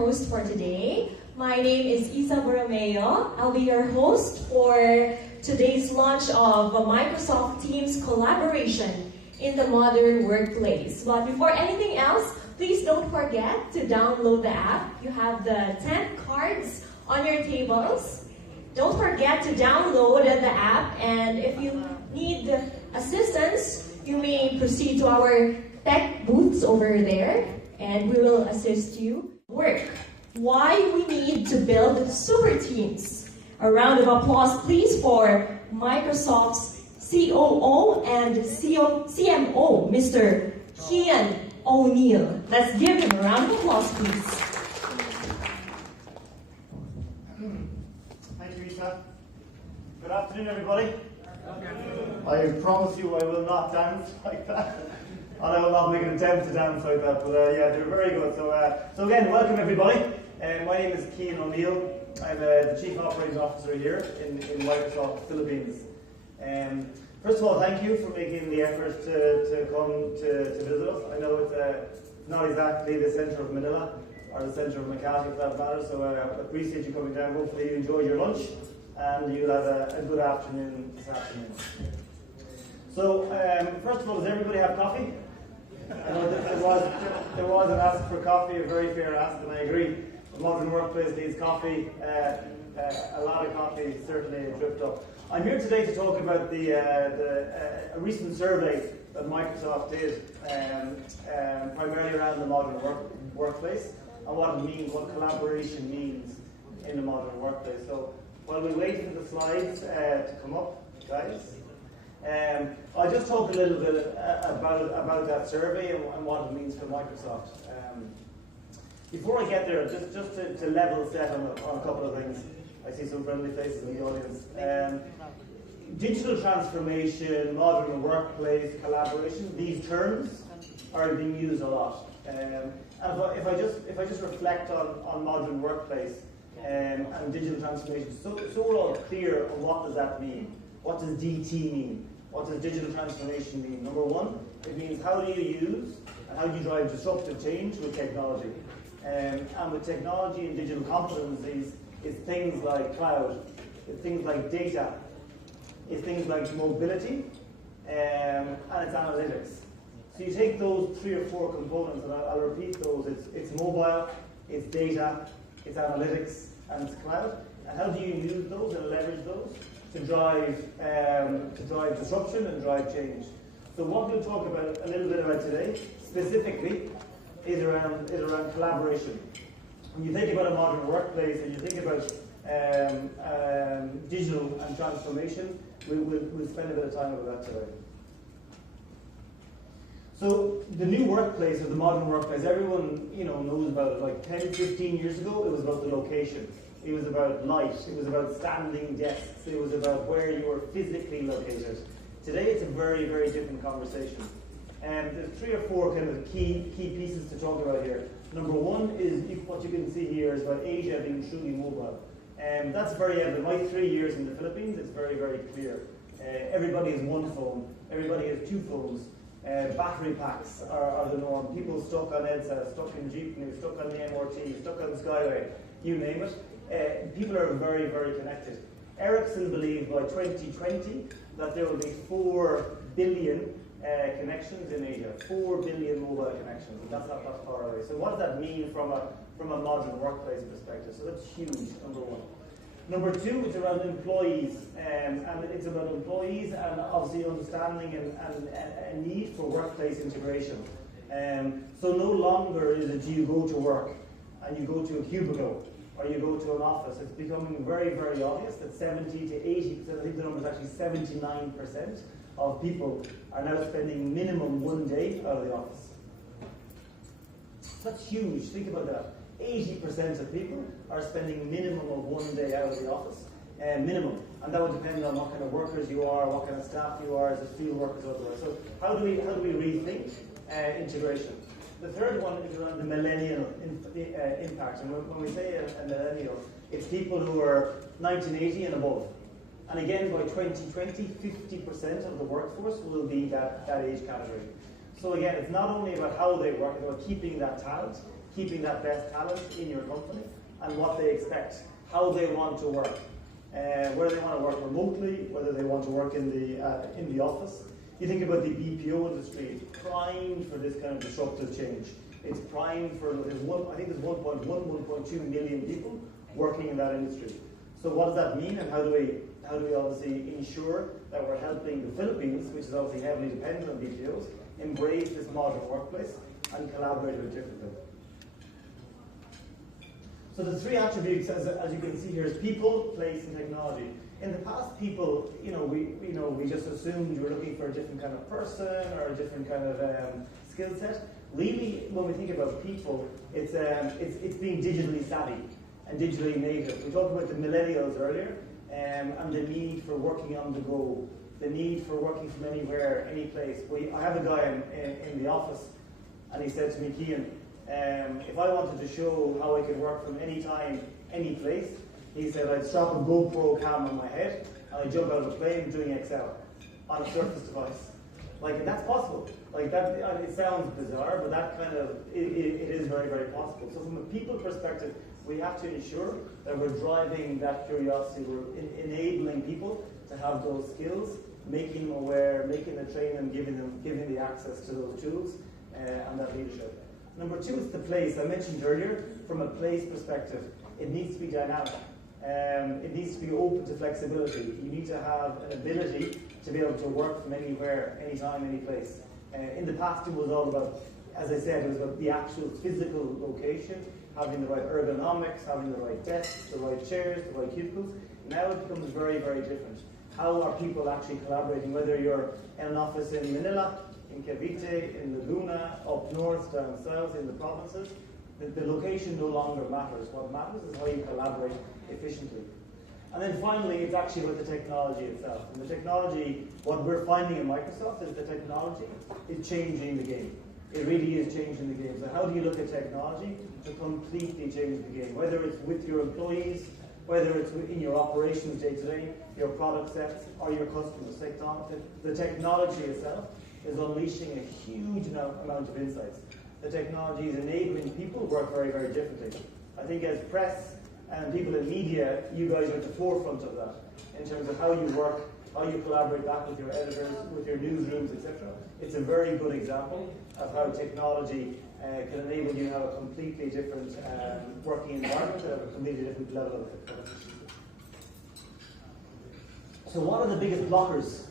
host for today. My name is Isa Borromeo. I'll be your host for today's launch of Microsoft Teams collaboration in the modern workplace. But before anything else, please don't forget to download the app. You have the 10 cards on your tables. Don't forget to download the app, and if you need assistance, you may proceed to our tech booths over there, and we will assist you. Work. Why we need to build super teams. A round of applause, please, for Microsoft's COO and CMO, Mr. Kian O'Neill. Let's give him a round of applause, please. Thank you, Isa. Good afternoon, everybody. I promise you I will not dance like that. And I will not make an attempt to dance like that. But yeah, they're very good. So again, welcome everybody. My name is Kian O'Neill. I'm the Chief Operating Officer here in Microsoft Philippines. First of all, thank you for making the effort to come to visit us. I know it's not exactly the centre of Manila or the centre of Makati, for that matter, so I appreciate you coming down. Hopefully you enjoyed your lunch and you'll have a good afternoon this afternoon. So, first of all, does everybody have coffee? I know that there was an ask for coffee, a very fair ask, and I agree. The modern workplace needs coffee. A lot of coffee certainly dripped up. I'm here today to talk about a recent survey that Microsoft did, primarily around the modern workplace and what it means, what collaboration means in the modern workplace. So while we wait for the slides to come up, guys, I'll just talk a little bit about that survey and what it means for Microsoft. Before I get there, just to level set on a couple of things. I see some friendly faces in the audience. Digital transformation, modern workplace, collaboration, these terms are being used a lot. And if I just reflect on modern workplace and digital transformation, so we're all clear on what does that mean. What does DT mean? What does digital transformation mean? Number one, it means how do you use and how do you drive disruptive change with technology? And with technology and digital competencies, it's things like cloud, it's things like data, it's things like mobility, and it's analytics. So you take those 3 or 4 components, and I'll repeat those. It's mobile, it's data, it's analytics, and it's cloud. And how do you use those and leverage those to drive disruption and drive change? So what we'll talk about a little bit about today, specifically, is around collaboration. When you think about a modern workplace and you think about digital and transformation, we'll spend a bit of time about that today. So the new workplace, or the modern workplace, everyone knows about it. Like 10, 15 years ago, it was about the location. It was about light. It was about standing desks. It was about where you were physically located. Today, it's a very, very different conversation. And there's 3 or 4 kind of key pieces to talk about here. Number one is what you can see here is about Asia being truly mobile. And that's very evident. My 3 years in the Philippines, it's very, very clear. Everybody has one phone. Everybody has 2 phones. Battery packs are the norm. People stuck on EDSA, stuck in Jeepney, stuck on the MRT, stuck on Skyway, you name it. People are very, very connected. Ericsson believed by 2020 that there will be 4 billion connections in Asia, 4 billion mobile connections, and that's not that far away. So what does that mean from a modern workplace perspective? So that's huge, number one. Number 2, it's around employees, and it's about employees and obviously understanding and a need for workplace integration. So no longer is it you go to work and you go to a cubicle or you go to an office. It's becoming very, very obvious that 70 to 80%, I think the number is actually 79% of people are now spending minimum 1 day out of the office. That's huge. Think about that. 80% of people are spending minimum of 1 day out of the office, minimum. And that would depend on what kind of workers you are, what kind of staff you are, as a field workers or otherwise. So how do we rethink integration? The third one is around the millennial impact. And when we say a millennial, it's people who are 1980 and above. And again, by 2020, 50% of the workforce will be that age category. So again, it's not only about how they work, it's about keeping that talent keeping that best talent in your company and what they expect, how they want to work, whether they want to work remotely, whether they want to work in the office. You think about the BPO industry, it's primed for this kind of disruptive change. It's primed for, I think there's 1.2 million people working in that industry. So what does that mean, and how do we obviously ensure that we're helping the Philippines, which is obviously heavily dependent on BPOs, embrace this modern workplace and collaborate with differently? So the three attributes, as you can see here, is people, place, and technology. In the past, people, we just assumed you were looking for a different kind of person or a different kind of skill set. Really, when we think about people, it's being digitally savvy and digitally native. We talked about the millennials earlier, and the need for working on the go, the need for working from anywhere, any place. I have a guy in the office, and he said to me, Cian, if I wanted to show how I could work from any time, any place, he said I'd strap a GoPro cam on my head and I'd jump out of a plane doing Excel on a Surface device. Like, that's possible. Like that, it sounds bizarre, but that kind of it is very, very possible. So from a people perspective, we have to ensure that we're driving that curiosity, we're enabling people to have those skills, making them aware, making the training, giving the access to those tools and that leadership. Number two is the place. I mentioned earlier, from a place perspective, it needs to be dynamic. It needs to be open to flexibility. You need to have an ability to be able to work from anywhere, anytime, any place. In the past, it was all about, as I said, it was about the actual physical location, having the right ergonomics, having the right desks, the right chairs, the right cubicles. Now it becomes very, very different. How are people actually collaborating, whether you're in an office in Manila, in Cavite, in Laguna, up north, down south, in the provinces? The location no longer matters. What matters is how you collaborate efficiently. And then finally, it's actually about the technology itself. And the technology, what we're finding in Microsoft is the technology is changing the game. It really is changing the game. So how do you look at technology to completely change the game? Whether it's with your employees, whether it's in your operations day to day, your product sets, or your customers. The technology itself is unleashing a huge amount of insights. The technology is enabling people to work very, very differently. I think as press and people in media, you guys are at the forefront of that in terms of how you work, how you collaborate back with your editors, with your newsrooms, etc. It's a very good example of how technology can enable you to have a completely different working environment at a completely different level of efficiency. So what are the biggest blockers?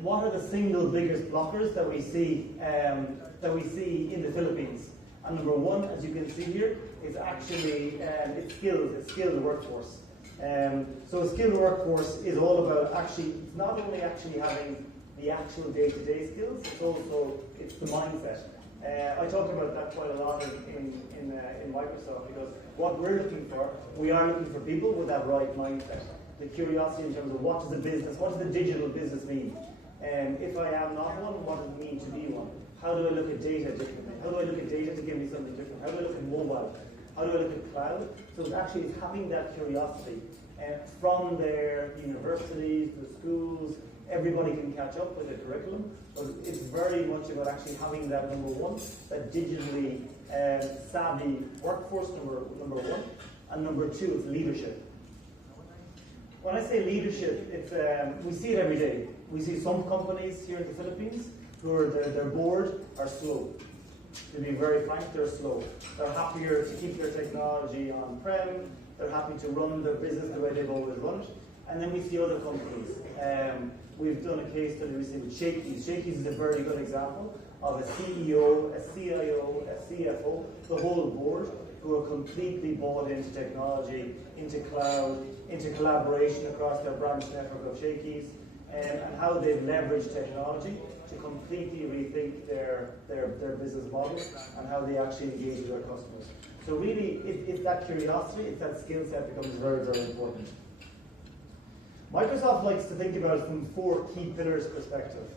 What are the single biggest blockers that we see in the Philippines? And number one, as you can see here, is actually it's skills. It's skilled workforce. So a skilled workforce is all about it's not only actually having the actual day-to-day skills, it's the mindset. I talk about that quite a lot in Microsoft, because what we are looking for people with that right mindset. The curiosity in terms of what does the digital business mean? If I am not one, what does it mean to be one? How do I look at data differently? How do I look at data to give me something different? How do I look at mobile? How do I look at cloud? So it's having that curiosity from their universities, the schools. Everybody can catch up with the curriculum, but it's very much about actually having that number one, that digitally savvy workforce, number one, and number two is leadership. When I say leadership, we see it every day. We see some companies here in the Philippines who are their board are slow. To be very frank, they're slow. They're happier to keep their technology on-prem. They're happy to run their business the way they've always run it. And then we see other companies. We've done a case study recently with Shakey's. Shakey's is a very good example of a CEO, a CIO, a CFO, the whole board, who are completely bought into technology, into cloud, into collaboration across their branch network of Shakey's, and how they've leveraged technology to completely rethink their business model and how they actually engage with their customers. So really, it's that curiosity, it's that skill set becomes very, very important. Microsoft likes to think about it from 4 key pillars perspective.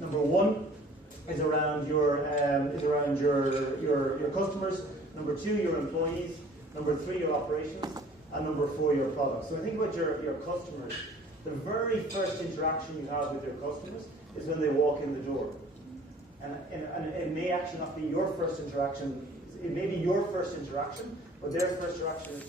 Number one is around your customers. Number 2, your employees. Number 3, your operations. And number 4, your products. So think about your customers. The very first interaction you have with your customers is when they walk in the door. And it may actually not be your first interaction it may be your first interaction, but their first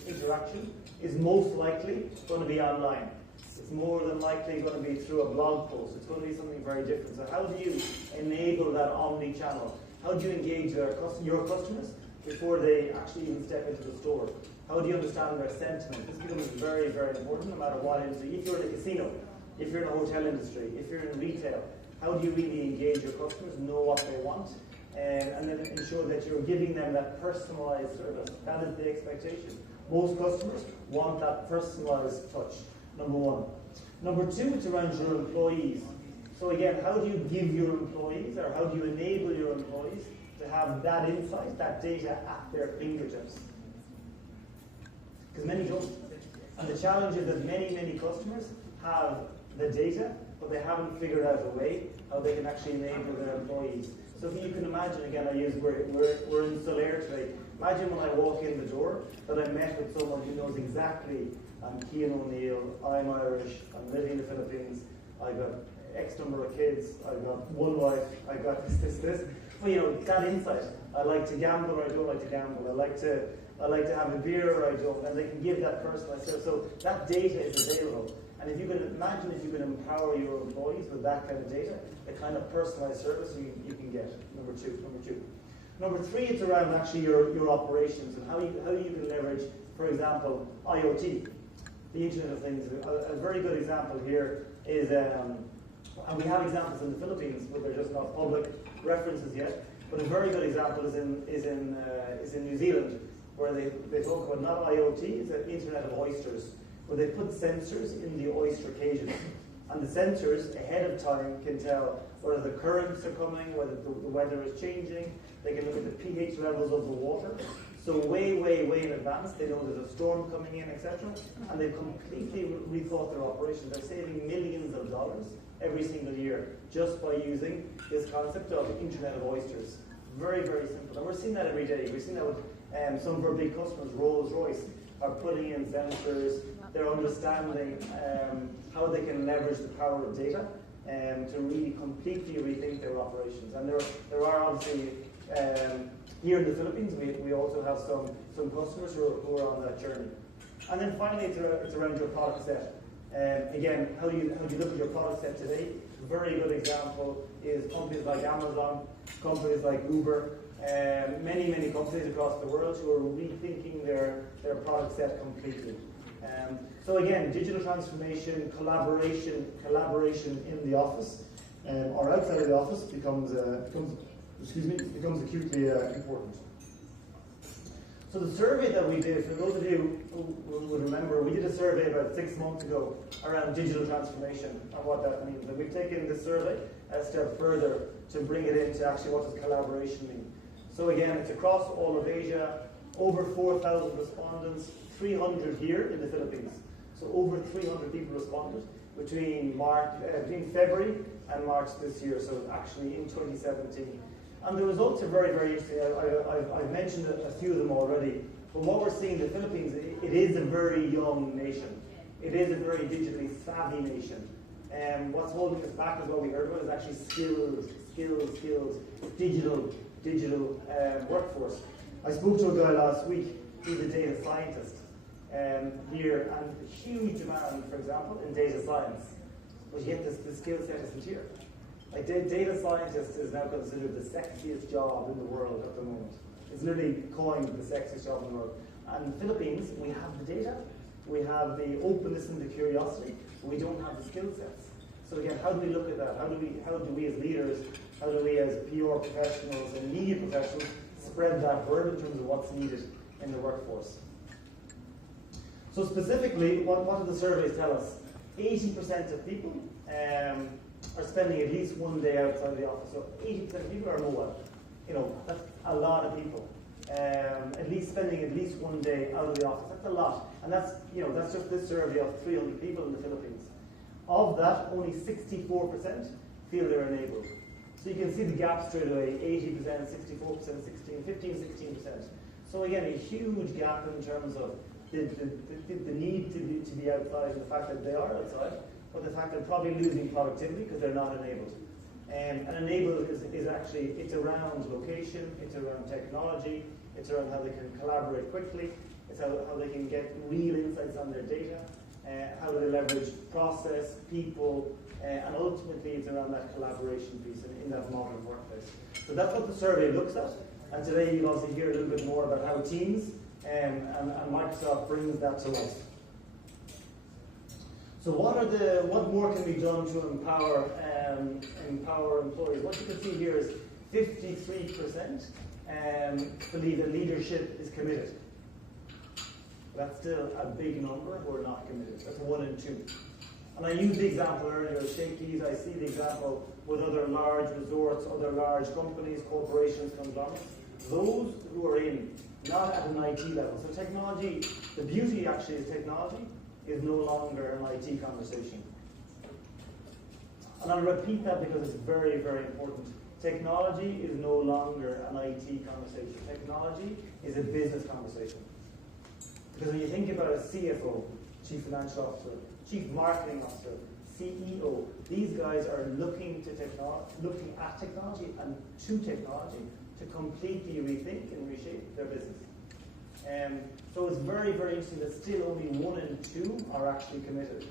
interaction is most likely going to be online. It's more than likely going to be through a blog post. It's going to be something very different. So how do you enable that omni-channel? How do you engage your customers before they actually even step into the store? How do you understand their sentiment? This becomes very, very important no matter what industry. If you're in a casino, if you're in a hotel industry, if you're in retail, how do you really engage your customers, know what they want, and then ensure that you're giving them that personalized service? That is the expectation. Most customers want that personalized touch, number one. Number two, it's around your employees. So again, how do you give your employees, or how do you enable your employees to have that insight, that data at their fingertips? Because many don't. And the challenge is that many, many customers have the data, but they haven't figured out a way how they can actually enable their employees. So if you can imagine, again, we're in Solaire today. Imagine when I walk in the door that I met with someone who knows exactly, I'm Cian O'Neill, I'm Irish, I'm living in the Philippines, I've got X number of kids, I've got one wife, I've got this. Well, you know, that insight. I like to gamble or I don't like to gamble. I like to have a beer or I don't. And they can give that personalized service. So that data is available. And if you can imagine if you can empower your employees with that kind of data, the kind of personalized service you can get. Number two. Number three, it's around actually your operations and how you can leverage, for example, IoT, the Internet of Things. A very good example here is, and we have examples in the Philippines, but they're just not public references yet. But a very good example is in New Zealand, where they talk about not IoT, it's an Internet of Oysters, where they put sensors in the oyster cages. And the sensors, ahead of time, can tell whether the currents are coming, whether the weather is changing. They can look at the pH levels of the water. So way, way, way in advance, they know there's a storm coming in, etc. And they've completely rethought their operations. They're saving millions of dollars every single year just by using this concept of Internet of Oysters. Very, very simple. And we're seeing that every day. We're seeing that with some of our big customers. Rolls-Royce are putting in sensors. They're understanding how they can leverage the power of data to really completely rethink their operations. And there are obviously, here in the Philippines, we also have some customers who are on that journey. And then finally, it's around your product set. Again, how do you look at your product set today? A very good example is companies like Amazon, companies like Uber, many, many companies across the world who are rethinking their product set completely. So again, digital transformation, collaboration in the office or outside of the office becomes acutely important. So the survey that we did, for those of you who would remember, we did a survey about 6 months ago around digital transformation and what that means. And we've taken this survey a step further to bring it into actually what does collaboration mean. So again, it's across all of Asia, over 4,000 respondents, 300 here in the Philippines. So over 300 people responded between February and March this year, so actually in 2017. And the results are very, very interesting. I've mentioned a few of them already. But what we're seeing in the Philippines, it is a very young nation. It is a very digitally savvy nation. And what's holding us back is what we heard about is actually skills, digital workforce. I spoke to a guy last week who's a data scientist here, and huge demand, for example, in data science. But yet the skill set isn't here. Like data scientist is now considered the sexiest job in the world at the moment. It's literally coined the sexiest job in the world. And in the Philippines, we have the data, we have the openness and the curiosity, but we don't have the skill sets. So again, how do we look at that? How do we as leaders, how do we as PR professionals and media professionals spread that word in terms of what's needed in the workforce? So specifically, what do the surveys tell us? 80% of people are spending at least one day outside the office. So 80% of people are mobile. You know, that's a lot of people. At least spending at least one day out of the office. That's a lot. And that's just this survey of 300 people in the Philippines. Of that, only 64% feel they're enabled. So you can see the gap straight away, 80%, 64%, 15-16%. So again, a huge gap in terms of the need to be outside, and the fact that they are outside, but the fact they're probably losing productivity because they're not enabled. And enabled is actually, it's around location, it's around technology, It's around how they can collaborate quickly. It's how they can get real insights on their data. How do they leverage process, people, and ultimately it's around that collaboration piece in that modern workplace. So that's what the survey looks at. And today you'll also hear a little bit more about how Teams and Microsoft brings that to life. So what more can be done to empower employees? What you can see here is 53% believe that leadership is committed. That's still a big number who are not committed. That's 1 in 2. And I used the example earlier of Shakey's. I see the example with other large resorts, other large companies, corporations, conglomerates. Those who are in, not at an IT level. So technology, the beauty actually is technology is no longer an IT conversation. And I'll repeat that because it's very, very important. Technology is no longer an IT conversation. Technology is a business conversation. Because when you think about a CFO, Chief Financial Officer, Chief Marketing Officer, CEO, these guys are looking at technology and to technology to completely rethink and reshape their business. So it's very, very interesting that still only 1 in 2 are actually committed.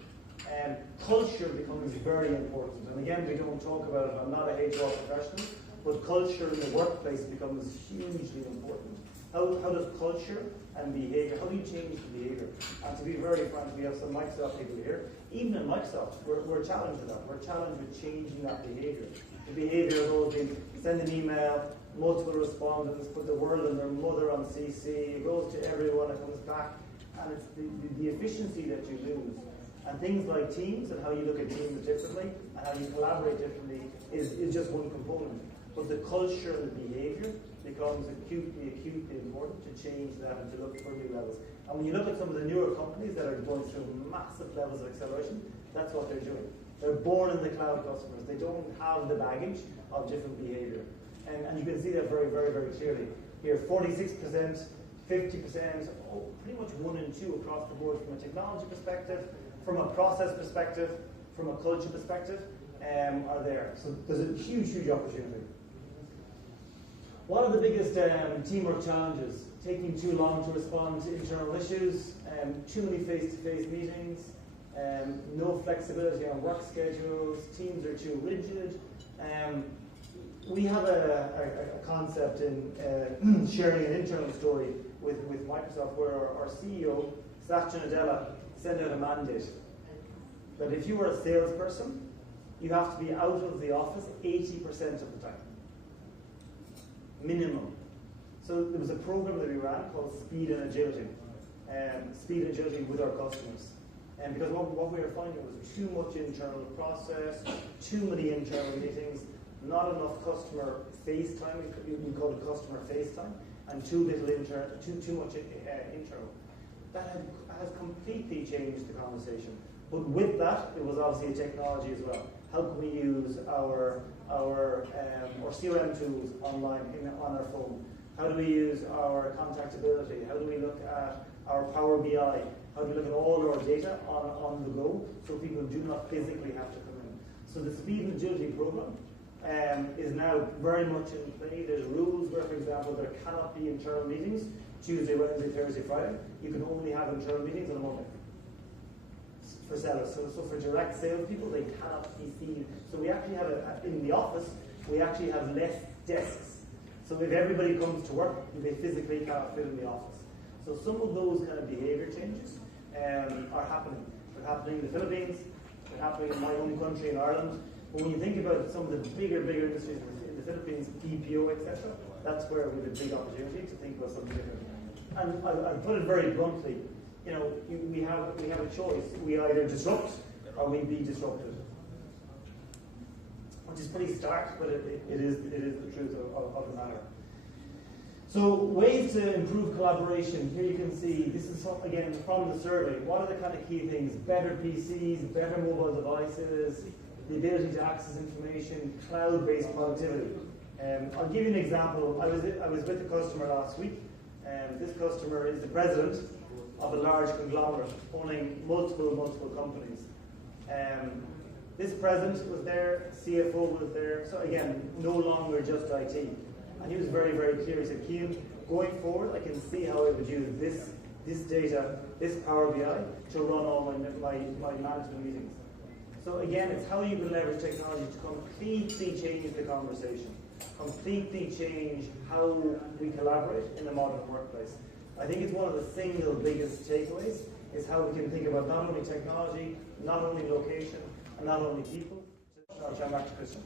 Culture becomes very important. And again, we don't talk about it. I'm not a HR professional, but culture in the workplace becomes hugely important. How does culture and behavior, how do you change the behavior? And to be very frank, we have some Microsoft people here. Even in Microsoft, we're challenged with that. We're challenged with changing that behavior. The behavior of always being send an email, multiple respondents, put the world and their mother on CC, it goes to everyone, it comes back, and it's the efficiency that you lose. And things like Teams and how you look at teams differently and how you collaborate differently is just one component. But the culture and the behavior becomes acutely important to change that and to look for new levels. And when you look at some of the newer companies that are going through massive levels of acceleration, that's what they're doing. They're born in the cloud customers. They don't have the baggage of different behavior. And you can see that very, very, very clearly. Here, 46%, 50%, pretty much 1 in 2 across the board from a technology perspective, from a process perspective, from a culture perspective, are there. So there's a huge, huge opportunity. What are the biggest teamwork challenges? Taking too long to respond to internal issues, too many face-to-face meetings, no flexibility on work schedules, teams are too rigid. We have a concept in sharing an internal story with Microsoft where our CEO, Satya Nadella, sent out a mandate that if you are a salesperson, you have to be out of the office 80% of the time. Minimum. So there was a program that we ran called Speed and Agility. Speed and Agility with our customers. And because what we were finding was too much internal process, too many internal meetings, not enough customer face time, we call it customer face time, and too much internal. That has completely changed the conversation. But with that, it was obviously a technology as well. How can we use our CRM tools online on our phone? How do we use our contactability? How do we look at our Power BI? How do we look at all our data on the go so people do not physically have to come in? So the Speed and Agility program is now very much in play. There's rules where, for example, there cannot be internal meetings Tuesday, Wednesday, Thursday, Friday. You can only have internal meetings on a Monday for sellers. So for direct sales people, they cannot be seen. So we actually have in the office, we actually have less desks. So if everybody comes to work, they physically cannot fit in the office. So some of those kind of behavior changes are happening. They're happening in the Philippines. They're happening in my own country, in Ireland. But when you think about some of the bigger industries in the Philippines, BPO, etc., that's where we have a big opportunity to think about something different. And I'll put it very bluntly. You know, we have a choice. We either disrupt or we be disrupted. Which is pretty stark, but it is the truth of the matter. So ways to improve collaboration. Here you can see, this is again from the survey. What are the kind of key things? Better PCs, better mobile devices, the ability to access information, cloud-based productivity. I'll give you an example. I was with a customer last week. This customer is the president of a large conglomerate owning multiple companies. This president was there, CFO was there. So again, no longer just IT. And he was very, very clear. He said, Cian, going forward, I can see how I would use this data, this Power BI, to run all my management meetings. So again, it's how you can leverage technology to completely change the conversation, completely change how we collaborate in the modern workplace. I think it's one of the single biggest takeaways is how we can think about not only technology, not only location, and not only people. I'll turn back to Christian.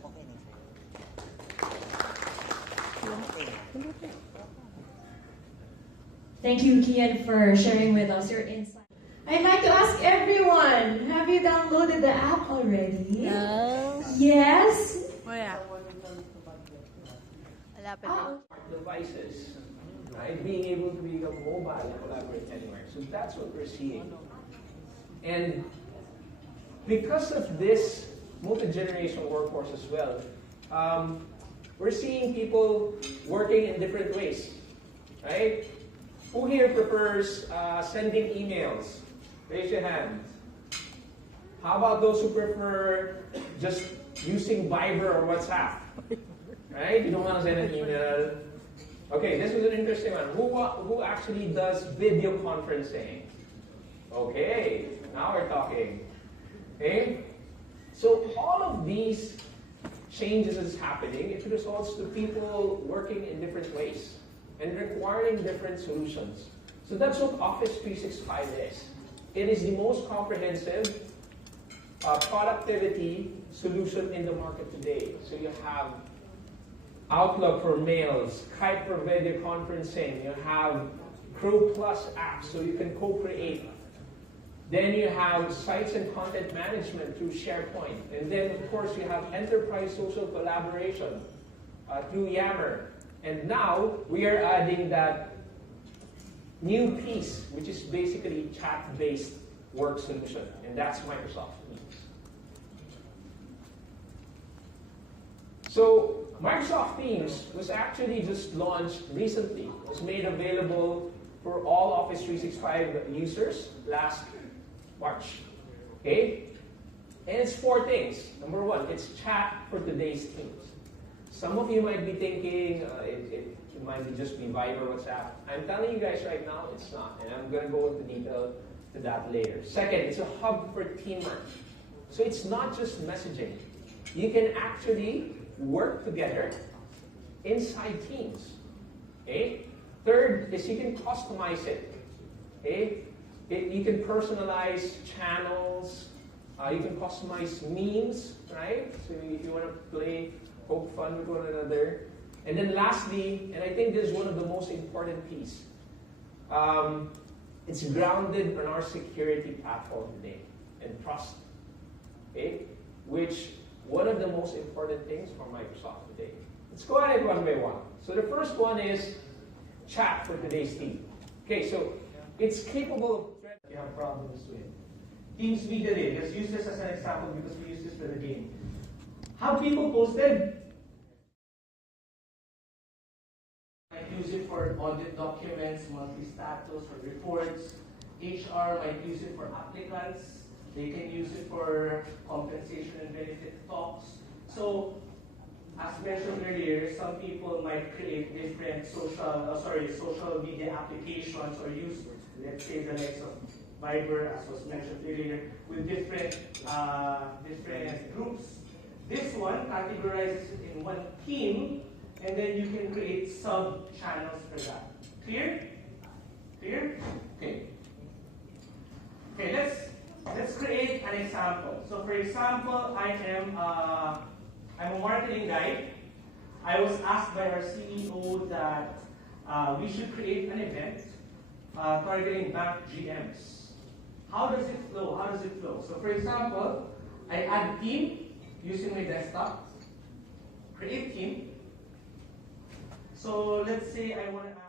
Thank you, Cian, for sharing with us your insight. I'd like to ask everyone, have you downloaded the app already? No. Yes? Wala. Wala pa din. Devices, right? Being able to become mobile and collaborate anywhere. So that's what we're seeing. And because of this multi-generational workforce as well, we're seeing people working in different ways, right? Who here prefers sending emails? Raise your hand. How about those who prefer just using Viber or WhatsApp? Right? You don't want to send an email. Okay, this was an interesting one. Who actually does video conferencing? Okay, now we're talking. Okay? So all of these changes is happening. It results to people working in different ways and requiring different solutions. So that's what Office 365 is. It is the most comprehensive productivity solution in the market today. So you have Outlook for mails, Skype for video conferencing, you have Crow Plus apps so you can co-create. Then you have sites and content management through SharePoint. And then of course you have enterprise social collaboration through Yammer. And now we are adding that new piece, which is basically chat-based work solution, and that's Microsoft Teams. So Microsoft Teams was actually just launched recently. It was made available for all Office 365 users last March. Okay? And it's 4 things. Number 1, it's chat for today's teams. Some of you might be thinking it might just be Viber, WhatsApp. I'm telling you guys right now, it's not. And I'm going to go into detail to that later. Second, it's a hub for teamwork. So it's not just messaging. You can actually work together inside teams. Okay? Third is you can customize it. Okay? You can personalize channels. You can customize memes, right? So if you want to play, poke fun with one another. And then lastly, and I think this is one of the most important piece, it's grounded on our security platform today and trust. Okay? Which one of the most important things for Microsoft today. Let's go at it one by one. So the first one is chat for today's team. Okay, so it's capable of you have problems with. Teams Media Day. Let's use this as an example because we use this for the game. How people posted? Might use it for audit documents, monthly status, or reports. HR might use it for applicants. They can use it for compensation and benefit talks. So, as mentioned earlier, some people might create different social media applications or use, let's say, the likes of Viber, as was mentioned earlier, with different groups. This one categorizes it in one team, and then you can create sub-channels for that. Clear? Clear? Okay. Okay, let's create an example. So for example, I'm a marketing guy. I was asked by our CEO that we should create an event targeting bank GMs. How does it flow? How does it flow? So for example, I add team using my desktop, create team. So let's say I want to